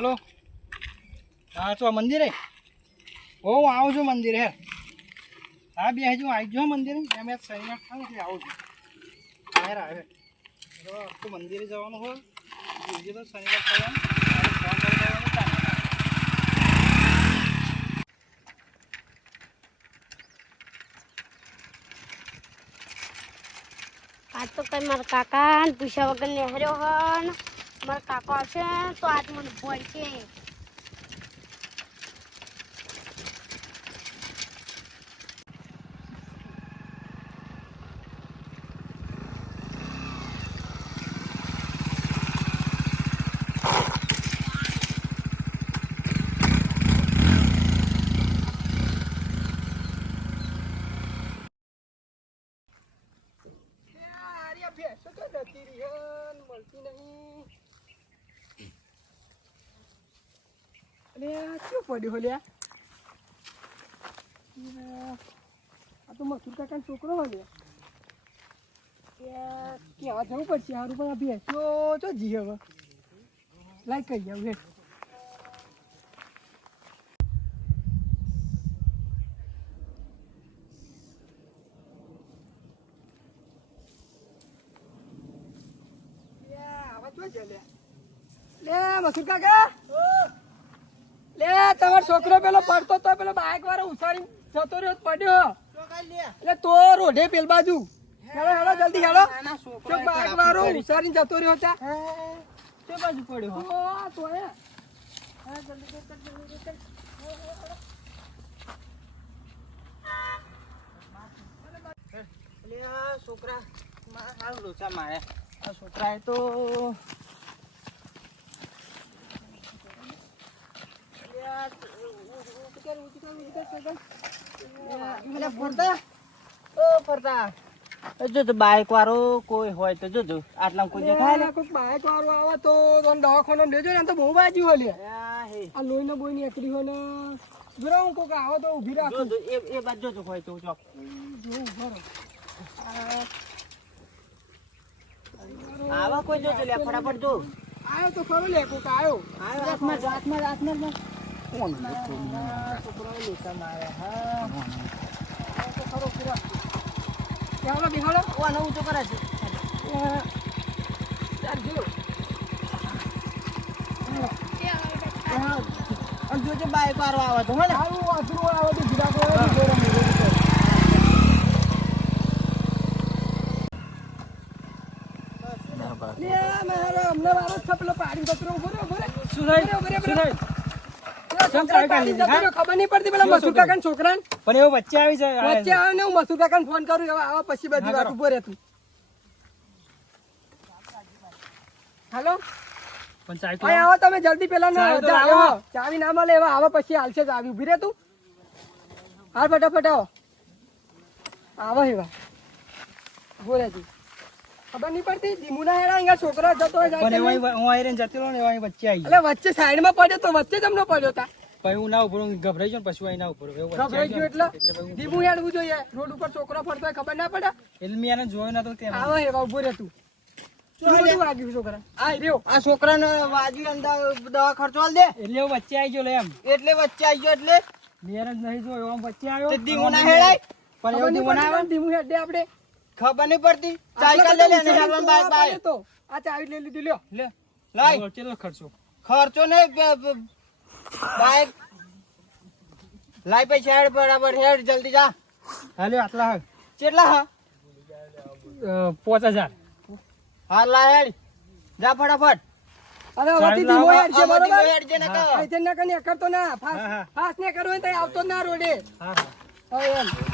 Hello. હા તો મંદિરે હું આવું છું મંદિરે હે. હા બે હજુ આવી જાઓ મંદિરે એમ શનિવાર થાય એટલે આવું છું. બહાર આવે તો મંદિરે જવાનું હોય બીજું તો શનિવાર થવાનું આજ તો કઈ મારા કાકા પૂછ્યા વગર નેહર્યો હન મારા કાકો આવશે તો આજ મને ભોય છે. શું પડ્યું હોલ્યા આ તો મસૂર કાકાનો છોકરો હોય કેવા જવું પડશે સારું પણ આ ભેંસો તો જી હવે લાઈક કહી જાવ હે લે મસૂર કાકા લે તમારો છોકરો પેલો પડતો તો પેલો બાઈક વાળો ઉછાળી જતો રહ્યો પડ્યો એટલે તો રોઢે પેલ બાજુ હેડો હેડો જલ્દી હેડો તો બાઈક વાળો ઉછાળીને જતો રહ્યો છે તે બાજુ પડ્યો તો હે છોકરા સારું લોચા મારે આ છોકરાએ તો જો બાઈક વાળો કોઈ હોય તો જોજો આટલા કોઈ દેખાય કોઈ બાઈક વાળો આવે તો દવાખાનો લેજો ને તો બહુ બાજુ હોય આ લોહી ને બોઈ ની એકડી હોય ને જોરા હું કોક આવો તો ઉભી રાખો એ બાજુ જોજો હોય તો ચોક જો ઉભો આવા કોઈ જોજો લે ફટાફટ જો આયો તો ખરો લે કોક આયો હાથમાં કોણ છોકરો લોચા મારે હા તો ખરો પૂરો કેવડો બિહાડો ઓ નવું તો કરે છે ચાલ જો અને જોજે બાઈક વાળો આવે તો હે આવું વાસરું આવે તો ગિરાકો આવે તો જોરો મેરો લે મારો અમને વાળો છપલો પાડી બકરો ઉભો રે શું થાય ખબર નહીં પડતી પેલા મસૂર કાકા છોકરા પણ એવો વચ્ચે આવી જાય વચ્ચે આવે ને હું મસૂર કાકા ફોન કરું હવે આવા પછી બધી વાત ઉભો રહે તું હાલો પંચાયત આવો તમે જલ્દી પેલા ચાવી ના મળે એવા આવા પછી હાલશે જ આવી ઉભી રે તું હાલ ફટાફટ આવો આવો એવા ઉભો રહે તું ખબર નહીં પડતી ધીમુના હેડા અહીંયા છોકરા જતો હોય વચ્ચે આવી એટલે વચ્ચે સાઈડ માં પડ્યો તો વચ્ચે જ અમને પડ્યો તા પછી હું ના ઉભો ગભરાઈ ગયો પછી ના ઉભો ગભરાઈ ગયો એટલે ધીમું હેડવું જોઈએ રોડ ઉપર છોકરો ફરતો હોય ખબર ના પડે એટલે મેં એને જોયો નતો કે આવો એવા ઉભો રહે તું વાગ્યું છોકરા આ છોકરાને વાગ્યું દવા ખર્ચો દે એટલે વચ્ચે આવી ગયો એમ એટલે વચ્ચે આવી ગયો એટલે મેં નહીં જોયો વચ્ચે આવ્યો ધીમું ના હેડાય પણ ધીમું હેડે આપણે ખબર નહીં પડતી ચાવી લે લે બાઈક તો આ ચાવી લઈ લીધી લ્યો લે લાય કેટલો ખર્ચો નહીં બાઈક લાય પૈસા હેડ બરાબર હેડ જલ્દી જા હાલે આટલા કેટલા હા 5000 હા લાય હેડ જા ફટાફટ અરે વતી ધીમો હેડ છે બરોબર હેડ છે નકા આઈતે નકા ને કરતો ના ફાસ્ટ ને કરવું તો આવતો ના રોડે હા હા એમ